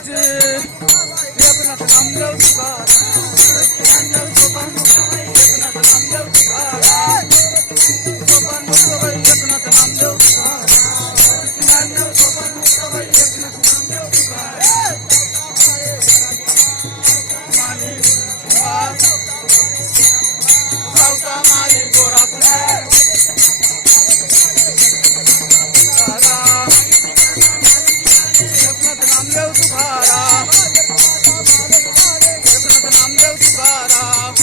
देवाची एकनाथ नामदेव तुकाराम सोपान एकनाथ नामदेव तुकाराम सोपान मुक्ताबाई एकनाथ नामदेव तुकाराम सोपान मुक्ताबाई एकनाथ नामदेव तुकाराम माली वास सावता माली गोरा एकनाथ नामदेव तुकाराम एकनाथ नामदेव तुकाराम एकनाथ नामदेव तुकाराम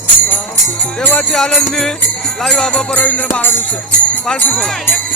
देवाची आनंदी लाईव्ह बाबा रवींद्र महाराज पालखी सोहळा